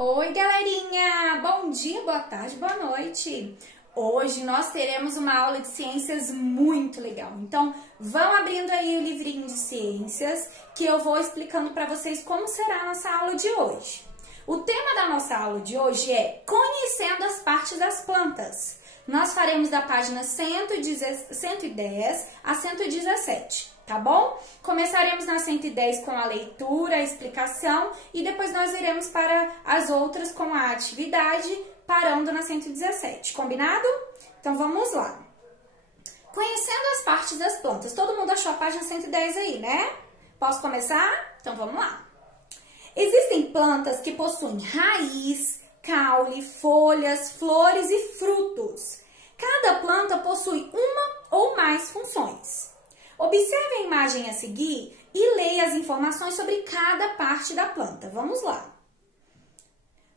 Oi, galerinha! Bom dia, boa tarde, boa noite! Hoje nós teremos uma aula de ciências muito legal. Então, vão abrindo aí o livrinho de ciências que eu vou explicando para vocês como será a nossa aula de hoje. O tema da nossa aula de hoje é Conhecendo as partes das plantas. Nós faremos da página 110 a 117, tá bom? Começaremos na 110 com a leitura, a explicação e depois nós iremos para as outras com a atividade, parando na 117, combinado? Então vamos lá. Conhecendo as partes das plantas. Todo mundo achou a página 110 aí, né? Posso começar? Então vamos lá. Existem plantas que possuem raiz, caule, folhas, flores e frutos. Cada planta possui uma ou mais funções. Observe a imagem a seguir e leia as informações sobre cada parte da planta. Vamos lá.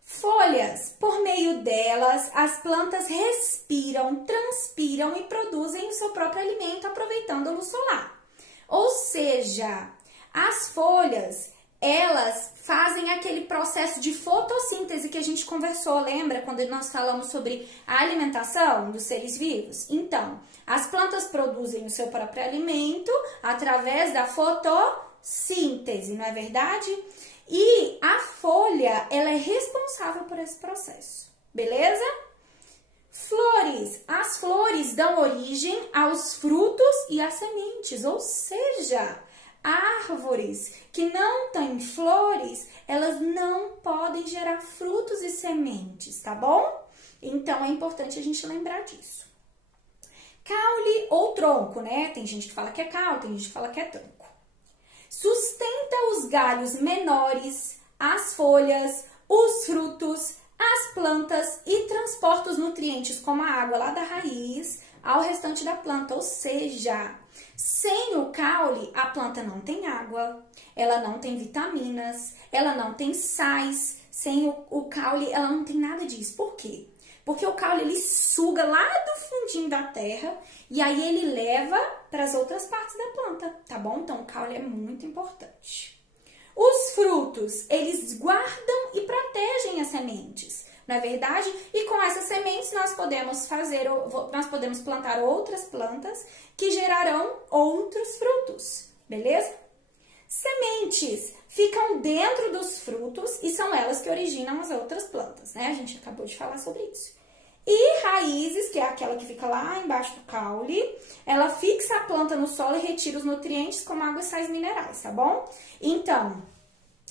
Folhas. Por meio delas, as plantas respiram, transpiram e produzem o seu próprio alimento aproveitando a luz solar. Ou seja, as folhas, elas fazem aquele processo de fotossíntese que a gente conversou, lembra? Quando nós falamos sobre a alimentação dos seres vivos? Então, as plantas produzem o seu próprio alimento através da fotossíntese, não é verdade? E a folha, ela é responsável por esse processo, beleza? Flores. As flores dão origem aos frutos e às sementes, ou seja, árvores que não têm flores, elas não podem gerar frutos e sementes, tá bom? Então, é importante a gente lembrar disso. Caule ou tronco, né? Tem gente que fala que é caule, tem gente que fala que é tronco. Sustenta os galhos menores, as folhas, os frutos, as plantas e transporta os nutrientes como a água lá da raiz ao restante da planta, ou seja, sem o caule, a planta não tem água, ela não tem vitaminas, ela não tem sais. Sem o caule, ela não tem nada disso. Por quê? Porque o caule, ele suga lá do fundinho da terra e aí ele leva para as outras partes da planta, tá bom? Então, o caule é muito importante. Os frutos, eles guardam e protegem as sementes, não é verdade? E com essas sementes nós podemos plantar outras plantas que gerarão outros frutos, beleza? Sementes ficam dentro dos frutos e são elas que originam as outras plantas, né? A gente acabou de falar sobre isso. E raízes, que é aquela que fica lá embaixo do caule, ela fixa a planta no solo e retira os nutrientes como água e sais minerais, tá bom? Então,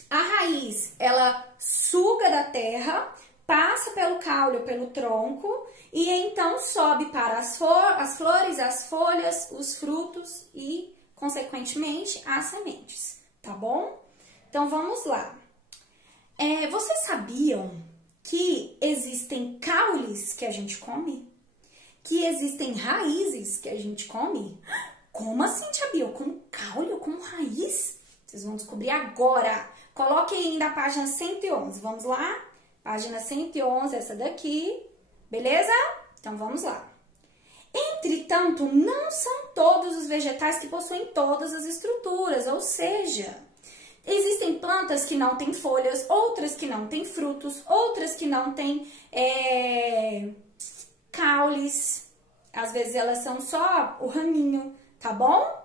a raiz, ela suga da terra, passa pelo caule ou pelo tronco e então sobe para as flores, as folhas, os frutos e, consequentemente, as sementes, tá bom? Então, vamos lá. Vocês sabiam que existem caules que a gente come? Que existem raízes que a gente come? Como assim, Tia Bia? Eu como caule, eu como raiz? Vocês vão descobrir agora. Coloquem aí na página 111. Vamos lá? Página 111, essa daqui. Beleza? Então, vamos lá. Entretanto, não são todos os vegetais que possuem todas as estruturas, ou seja, existem plantas que não têm folhas, outras que não têm frutos, outras que não têm caules. Às vezes elas são só o raminho, tá bom?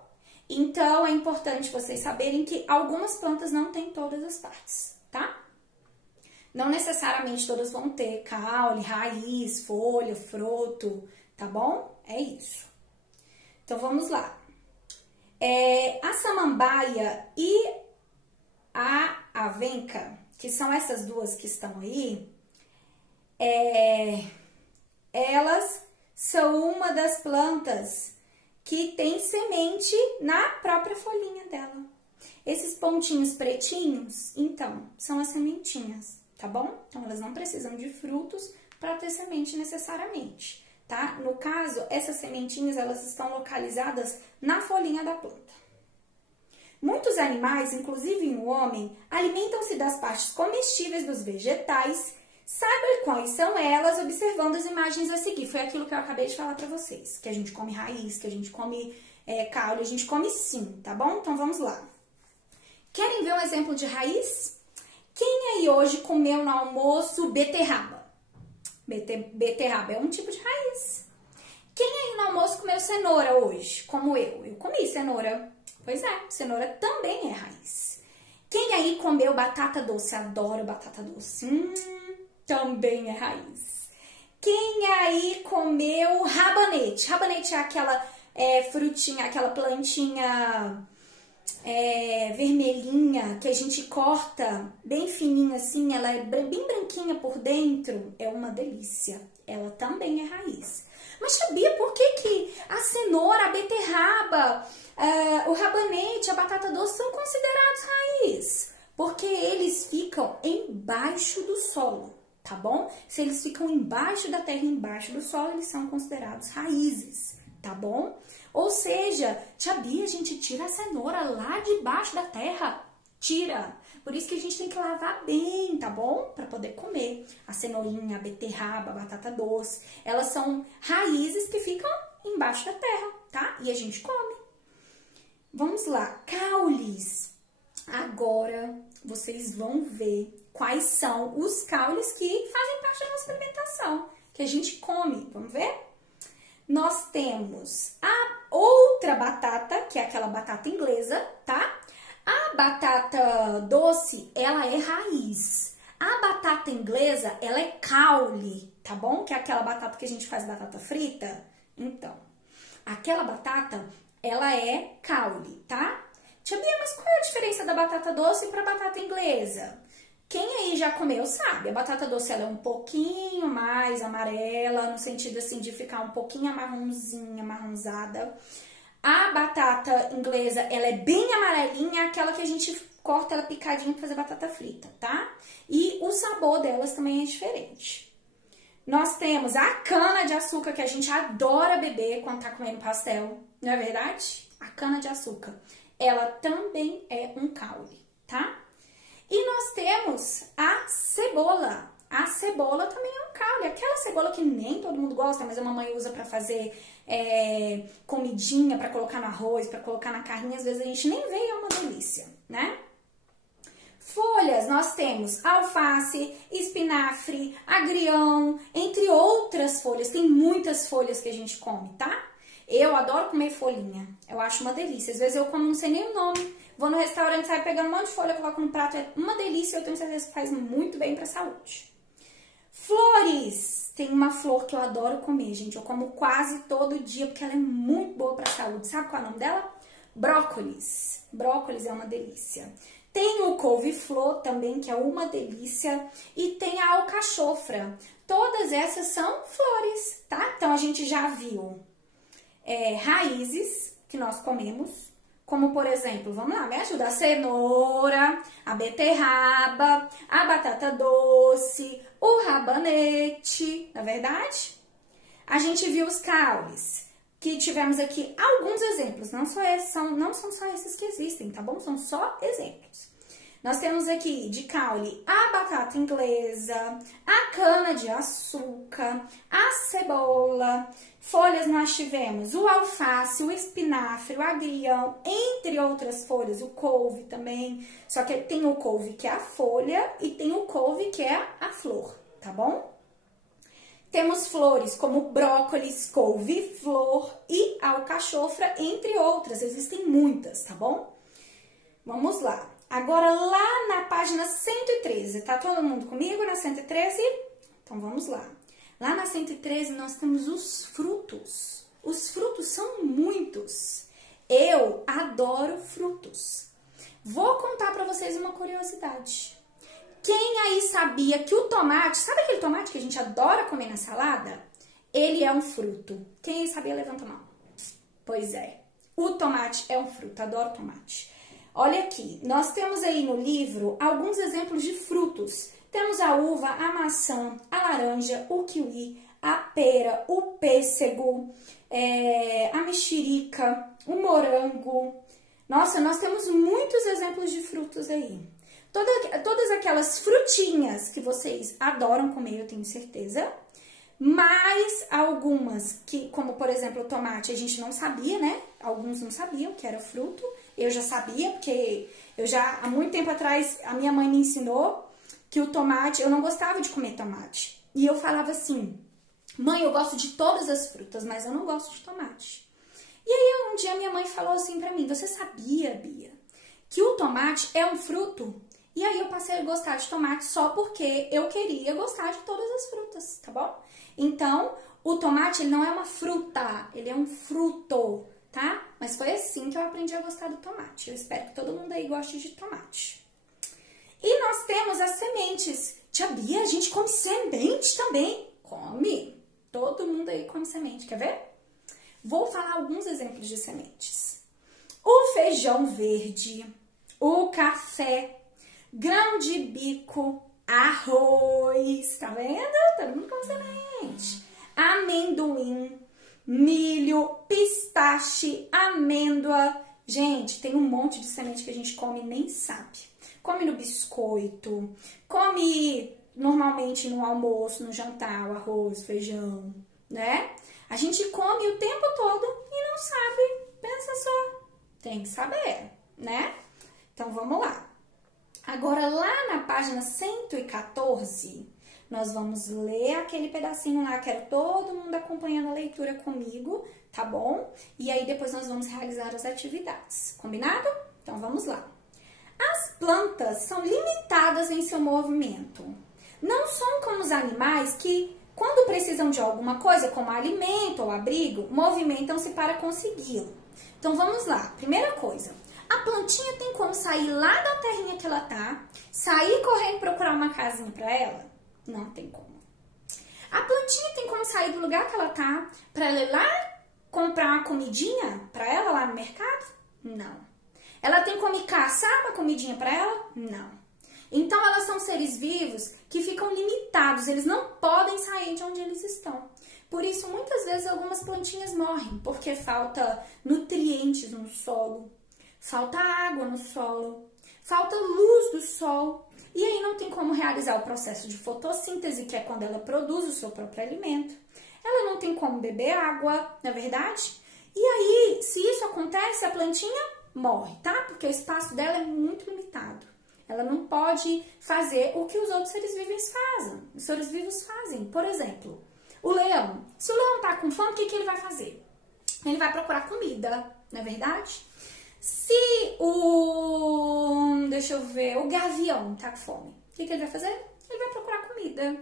Então, é importante vocês saberem que algumas plantas não têm todas as partes, tá? Não necessariamente todas vão ter caule, raiz, folha, fruto, tá bom? É isso. Então, vamos lá. A samambaia e a avenca, que são essas duas que estão aí, elas são uma das plantas que tem semente na própria folhinha dela. Esses pontinhos pretinhos, então, são as sementinhas, tá bom? Então, elas não precisam de frutos para ter semente necessariamente, tá? No caso, essas sementinhas, elas estão localizadas na folhinha da planta. Muitos animais, inclusive o homem, alimentam-se das partes comestíveis dos vegetais. Saiba quais são elas observando as imagens a seguir. Foi aquilo que eu acabei de falar para vocês. Que a gente come raiz, que a gente come caule, a gente come sim, tá bom? Então, vamos lá. Querem ver um exemplo de raiz? Quem aí hoje comeu no almoço beterraba? Beterraba é um tipo de raiz. Quem aí no almoço comeu cenoura hoje? Como eu. Eu comi cenoura. Pois é, cenoura também é raiz. Quem aí comeu batata doce? Adoro batata doce. Também é raiz. Quem aí comeu rabanete? Rabanete é aquela frutinha, aquela plantinha vermelhinha que a gente corta bem fininha assim, ela é bem branquinha por dentro, é uma delícia. Ela também é raiz. Mas sabia por que a cenoura, a beterraba, o rabanete, a batata doce são considerados raiz? Porque eles ficam embaixo do solo, tá bom? Se eles ficam embaixo da terra, embaixo do solo, eles são considerados raízes, tá bom? Ou seja, sabia, a gente tira a cenoura lá debaixo da terra? Tira. Por isso que a gente tem que lavar bem, tá bom? Para poder comer. A cenourinha, a beterraba, a batata doce, elas são raízes que ficam embaixo da terra, tá? E a gente come. Vamos lá, caules. Agora vocês vão ver quais são os caules que fazem parte da nossa alimentação, que a gente come. Vamos ver? Nós temos a outra batata, que é aquela batata inglesa, tá? A batata doce, ela é raiz. A batata inglesa, ela é caule, tá bom? Que é aquela batata que a gente faz batata frita. Então, aquela batata, ela é caule, tá? Tia Bia, mas qual é a diferença da batata doce para a batata inglesa? Quem aí já comeu sabe, a batata doce ela é um pouquinho mais amarela, no sentido assim de ficar um pouquinho marronzinha, marronzada. A batata inglesa, ela é bem amarelinha, aquela que a gente corta ela picadinha para fazer batata frita, tá? E o sabor delas também é diferente. Nós temos a cana de açúcar, que a gente adora beber quando tá comendo pastel, não é verdade? A cana de açúcar, ela também é um caule, tá? E nós temos a cebola. A cebola também é um caule. Aquela cebola que nem todo mundo gosta, mas a mamãe usa para fazer comidinha, para colocar no arroz, para colocar na carninha. Às vezes a gente nem vê, é uma delícia, né? Folhas, nós temos alface, espinafre, agrião, entre outras folhas. Tem muitas folhas que a gente come, tá? Eu adoro comer folhinha. Eu acho uma delícia. Às vezes eu como, não sei nem o nome. Vou no restaurante, saio pegando um monte de folha, coloco no prato, é uma delícia, eu tenho certeza que faz muito bem pra saúde. Flores! Tem uma flor que eu adoro comer, gente, eu como quase todo dia, porque ela é muito boa pra saúde. Sabe qual é o nome dela? Brócolis. Brócolis é uma delícia. Tem o couve-flor também, que é uma delícia, e tem a alcachofra. Todas essas são flores, tá? Então, a gente já viu raízes que nós comemos, como, por exemplo, vamos lá, me ajuda, a cenoura, a beterraba, a batata doce, o rabanete, não é verdade? A gente viu os caules, que tivemos aqui alguns exemplos, não são só esses que existem, tá bom? São só exemplos. Nós temos aqui de caule a batata inglesa, a cana de açúcar, a cebola. Folhas nós tivemos o alface, o espinafre, o agrião, entre outras folhas, o couve também. Só que tem o couve que é a folha e tem o couve que é a flor, tá bom? Temos flores como brócolis, couve-flor e alcachofra, entre outras. Existem muitas, tá bom? Vamos lá. Agora, lá na página 113, tá todo mundo comigo na 113? Então, vamos lá. Lá na 113, nós temos os frutos. Os frutos são muitos. Eu adoro frutos. Vou contar pra vocês uma curiosidade. Quem aí sabia que o tomate, sabe aquele tomate que a gente adora comer na salada? Ele é um fruto. Quem aí sabia, levanta a mão. Pois é, o tomate é um fruto, adoro tomate. Olha aqui, nós temos aí no livro alguns exemplos de frutos. Temos a uva, a maçã, a laranja, o kiwi, a pera, o pêssego, a mexerica, o morango. Nossa, nós temos muitos exemplos de frutos aí. Todas aquelas frutinhas que vocês adoram comer, eu tenho certeza. Mas algumas que, como por exemplo o tomate, a gente não sabia, né? Alguns não sabiam que era fruto. Eu já sabia, porque há muito tempo atrás, a minha mãe me ensinou. que o tomate, eu não gostava de comer tomate. E eu falava assim, mãe, eu gosto de todas as frutas, mas eu não gosto de tomate. E aí um dia minha mãe falou assim pra mim, você sabia, Bia, que o tomate é um fruto? E aí eu passei a gostar de tomate só porque eu queria gostar de todas as frutas, tá bom? Então, o tomate ele não é uma fruta, ele é um fruto, tá? Mas foi assim que eu aprendi a gostar do tomate. Eu espero que todo mundo aí goste de tomate. E nós temos as sementes. Tia Bia, a gente come semente também. Come. Todo mundo aí come semente. Quer ver? Vou falar alguns exemplos de sementes. O feijão verde, o café, grão de bico, arroz. Tá vendo? Todo mundo come semente. Amendoim, milho, pistache, amêndoa. Gente, tem um monte de semente que a gente come e nem sabe. Come no biscoito, come normalmente no almoço, no jantar, o arroz, feijão, né? A gente come o tempo todo e não sabe, pensa só. Tem que saber, né? Então, vamos lá. Agora, lá na página 114, nós vamos ler aquele pedacinho lá. Quero todo mundo acompanhando a leitura comigo, tá bom? E aí, depois nós vamos realizar as atividades, combinado? Então, vamos lá. As plantas são limitadas em seu movimento. Não são como os animais que, quando precisam de alguma coisa, como alimento ou abrigo, movimentam-se para consegui-lo. Então, vamos lá. Primeira coisa, a plantinha tem como sair lá da terrinha que ela tá, sair correndo procurar uma casinha para ela? Não tem como. A plantinha tem como sair do lugar que ela tá para ela ir lá comprar uma comidinha para ela lá no mercado? Não. Ela tem como caçar uma comidinha para ela? Não. Então, elas são seres vivos que ficam limitados, eles não podem sair de onde eles estão. Por isso, muitas vezes, algumas plantinhas morrem, porque falta nutrientes no solo, falta água no solo, falta luz do sol, e aí não tem como realizar o processo de fotossíntese, que é quando ela produz o seu próprio alimento. Ela não tem como beber água, não é verdade? E aí, se isso acontece, a plantinha morre, tá? Porque o espaço dela é muito limitado. Ela não pode fazer o que os outros seres vivos fazem. Os seres vivos fazem. Por exemplo, o leão. Se o leão tá com fome, o que ele vai fazer? Ele vai procurar comida, não é verdade? Se o gavião tá com fome, o que ele vai fazer? Ele vai procurar comida.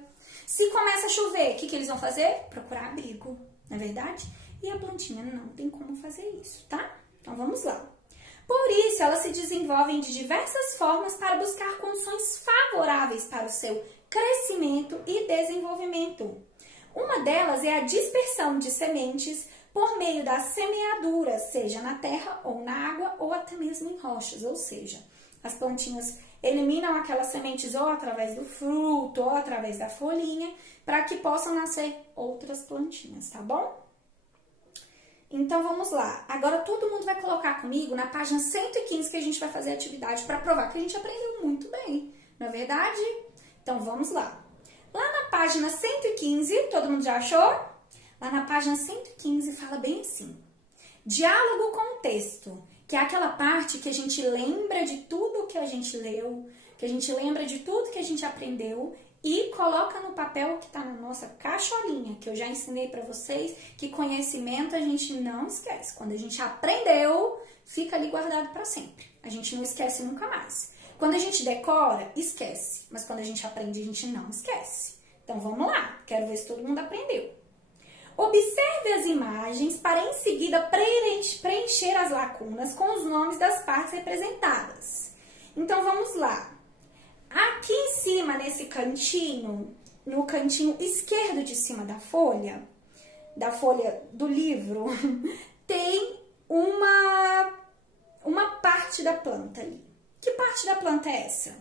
Se começa a chover, o que eles vão fazer? Procurar abrigo, não é verdade? E a plantinha não tem como fazer isso, tá? Então vamos lá. Por isso, elas se desenvolvem de diversas formas para buscar condições favoráveis para o seu crescimento e desenvolvimento. Uma delas é a dispersão de sementes por meio da semeadura, seja na terra ou na água ou até mesmo em rochas, ou seja, as plantinhas eliminam aquelas sementes ou através do fruto ou através da folhinha para que possam nascer outras plantinhas, tá bom? Então, vamos lá. Agora, todo mundo vai colocar comigo na página 115 que a gente vai fazer a atividade para provar que a gente aprendeu muito bem, não é verdade? Então, vamos lá. Lá na página 115, todo mundo já achou? Lá na página 115 fala bem assim. Diálogo com o texto, que é aquela parte que a gente lembra de tudo que a gente leu, que a gente lembra de tudo que a gente aprendeu e coloca no papel que está na nossa caixolinha, que eu já ensinei para vocês, que conhecimento a gente não esquece. Quando a gente aprendeu, fica ali guardado para sempre. A gente não esquece nunca mais. Quando a gente decora, esquece. Mas quando a gente aprende, a gente não esquece. Então, vamos lá. Quero ver se todo mundo aprendeu. Observe as imagens para, em seguida, preencher as lacunas com os nomes das partes representadas. Então, vamos lá. Aqui em cima, nesse cantinho, no cantinho esquerdo de cima da folha do livro, tem uma parte da planta ali. Que parte da planta é essa?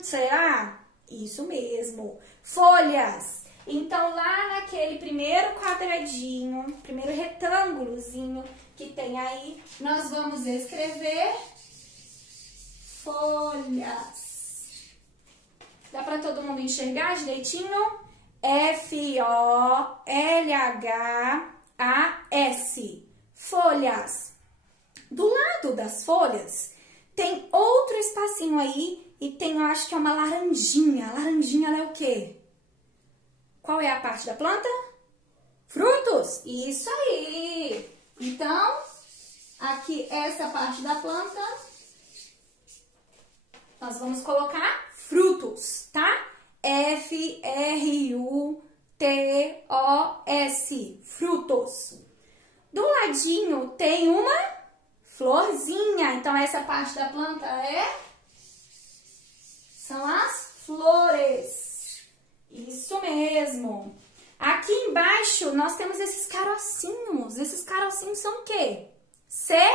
Será? Isso mesmo, folhas. Então, lá naquele primeiro quadradinho, primeiro retângulozinho que tem aí, nós vamos escrever folhas. Dá para todo mundo enxergar direitinho? F-O-L-H-A-S. Folhas. Do lado das folhas tem outro espacinho aí e tem, eu acho que é uma laranjinha. A laranjinha, ela é o quê? Qual é a parte da planta? Frutos! Isso aí! Então, aqui essa parte da planta, nós vamos colocar frutos, tá? F-R-U-T-O-S, frutos. Do ladinho tem uma florzinha, então essa parte da planta são as flores. Isso mesmo. Aqui embaixo nós temos esses carocinhos. Esses carocinhos são o quê? Sementes.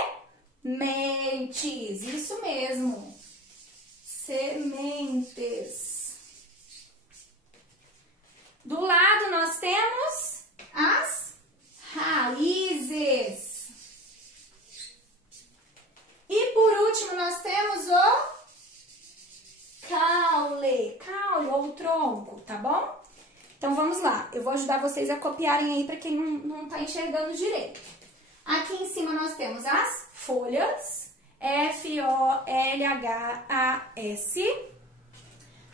Isso mesmo. Sementes. Do lado nós temos as raízes. E por último nós temos o caule ou tronco, tá bom? Então vamos lá, eu vou ajudar vocês a copiarem aí para quem não tá enxergando direito. Aqui em cima nós temos as folhas, F-O-L-H-A-S.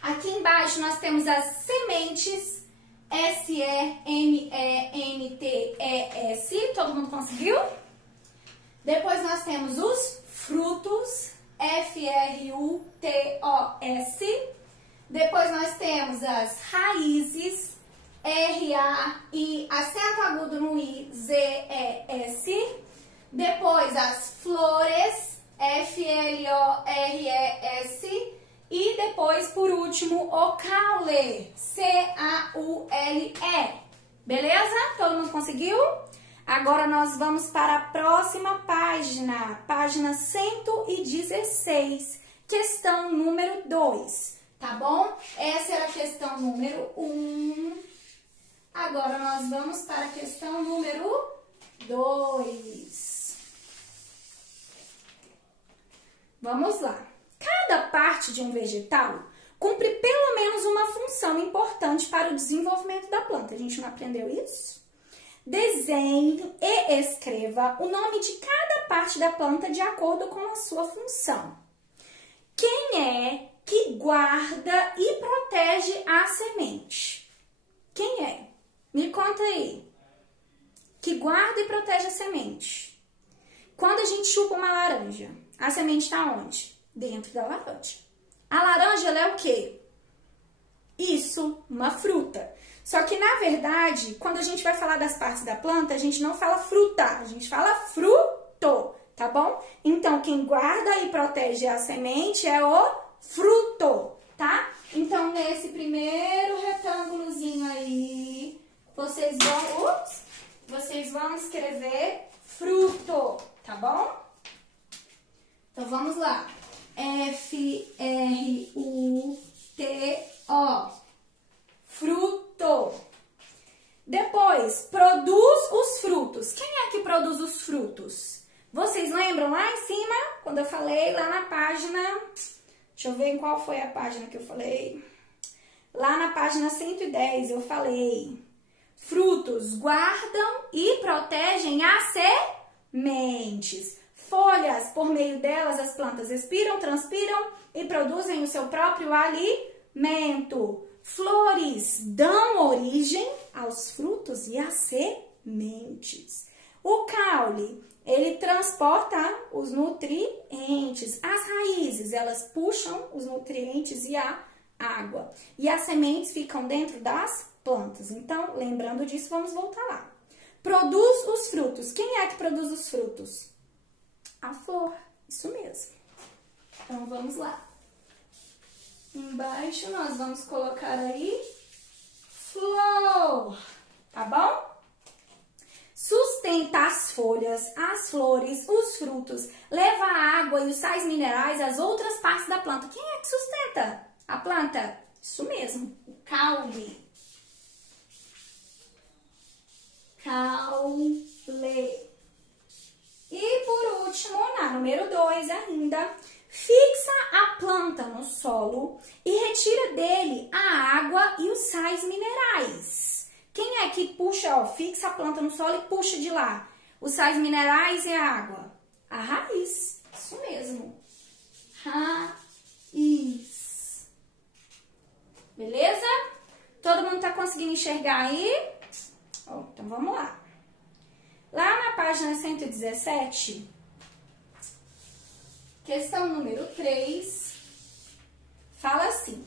Aqui embaixo nós temos as sementes, S-E-M-E-N-T-E-S. Todo mundo conseguiu? Depois nós temos os frutos, F-R-U-T-O-S. Depois nós temos as raízes, R-A-I, acento agudo no I, Z-E-S. Depois as flores, F-L-O-R-E-S. E depois, por último, o caule, C-A-U-L-E. Beleza? Todo mundo conseguiu? Agora nós vamos para a próxima página, página 116, questão número 2, tá bom? Essa era a questão número 1. Agora nós vamos para a questão número 2. Vamos lá. Cada parte de um vegetal cumpre pelo menos uma função importante para o desenvolvimento da planta. A gente não aprendeu isso? Desenhe e escreva o nome de cada parte da planta de acordo com a sua função. Quem é que guarda e protege a semente? Quem é? Me conta aí. Que guarda e protege a semente. Quando a gente chupa uma laranja, a semente está onde? Dentro da laranja. A laranja, ela é o quê? Isso, uma fruta. Só que, na verdade, quando a gente vai falar das partes da planta, a gente não fala fruta, a gente fala fruto, tá bom? Então, quem guarda e protege a semente é o fruto, tá? Então, nesse primeiro retângulozinho aí, vocês vão escrever fruto, tá bom? Então, vamos lá. F-R-U-T-O. Fruto. Depois, produz os frutos. Quem é que produz os frutos? Vocês lembram lá em cima, quando eu falei lá na página... Deixa eu ver em qual foi a página que eu falei. Lá na página 110 eu falei. Frutos guardam e protegem as sementes. Folhas, por meio delas as plantas respiram, transpiram e produzem o seu próprio alimento. Flores dão origem aos frutos e às sementes. O caule, ele transporta os nutrientes. As raízes, elas puxam os nutrientes e a água. E as sementes ficam dentro das plantas. Então, lembrando disso, vamos voltar lá. Produz os frutos. Quem é que produz os frutos? A flor. Isso mesmo. Então, vamos lá. Embaixo nós vamos colocar aí flor, tá bom? Sustenta as folhas, as flores, os frutos, leva a água e os sais minerais às outras partes da planta. Quem é que sustenta a planta? Isso mesmo, o caule. Caule. E por último, na número 2 ainda, fixa a planta no solo e retira dele a água e os sais minerais. Quem é que puxa, ó, fixa a planta no solo e puxa de lá os sais minerais e a água? A raiz, isso mesmo. Raiz. Beleza? Todo mundo tá conseguindo enxergar aí? Então vamos lá. Lá na página 117, questão número 3, fala assim: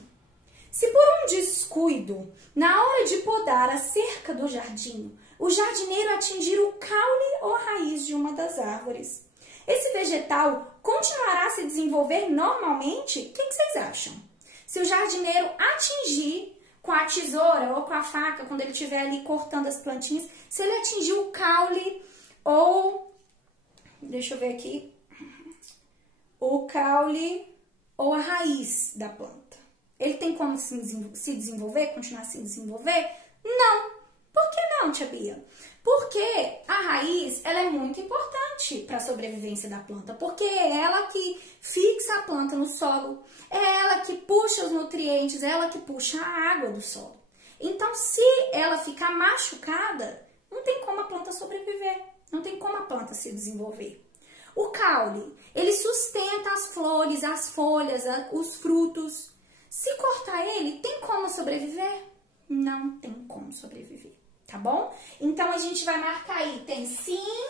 se por um descuido, na hora de podar a cerca do jardim, o jardineiro atingir o caule ou a raiz de uma das árvores, esse vegetal continuará a se desenvolver normalmente? O que vocês acham? Se o jardineiro atingir com a tesoura ou com a faca, quando ele estiver ali cortando as plantinhas, se ele atingir o caule ou, deixa eu ver aqui, o caule ou a raiz da planta, ele tem como se desenvolver, continuar a se desenvolver? Não. Por que não, tia Bia? Porque a raiz, ela é muito importante para a sobrevivência da planta, porque é ela que fixa a planta no solo, é ela que puxa os nutrientes, é ela que puxa a água do solo. Então, se ela ficar machucada, não tem como a planta sobreviver, não tem como a planta se desenvolver. O caule, ele sustenta as flores, as folhas, os frutos. Se cortar ele, tem como sobreviver? Não tem como sobreviver, tá bom? Então, a gente vai marcar aí, tem sim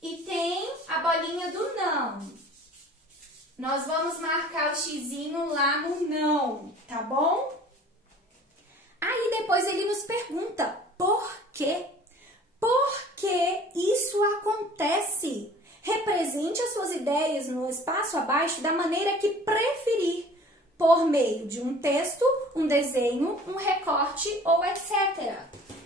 e tem a bolinha do não. Nós vamos marcar o xizinho lá no não, tá bom? Aí, depois ele nos pergunta, por quê? Por que isso acontece? Represente as suas ideias no espaço abaixo da maneira que preferir, por meio de um texto, um desenho, um recorte ou etc.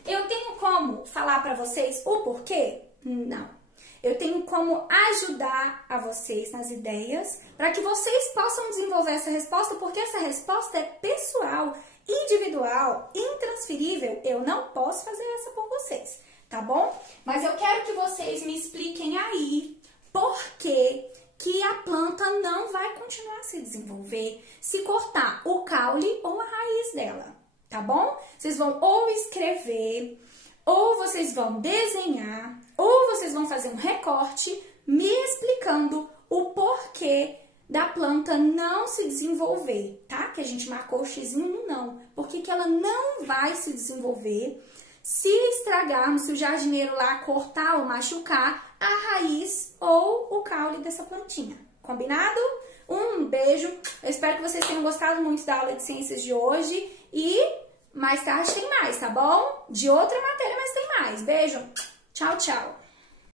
Eu tenho como falar para vocês o porquê? Não. Eu tenho como ajudar a vocês nas ideias para que vocês possam desenvolver essa resposta, porque essa resposta é pessoal, individual, intransferível. Eu não posso fazer essa por vocês, tá bom? Mas eu quero que vocês me expliquem aí por que a planta não vai continuar a se desenvolver se cortar o caule ou a raiz dela, tá bom? Vocês vão ou escrever, ou vocês vão desenhar, ou vocês vão fazer um recorte me explicando o porquê da planta não se desenvolver, tá? Que a gente marcou o xizinho no não. Por que ela não vai se desenvolver se estragarmos, se o jardineiro lá cortar ou machucar a raiz ou o caule dessa plantinha. Combinado? Um beijo. Eu espero que vocês tenham gostado muito da aula de ciências de hoje e mais tarde tem mais, tá bom? De outra matéria, mas tem mais. Beijo. Tchau, tchau.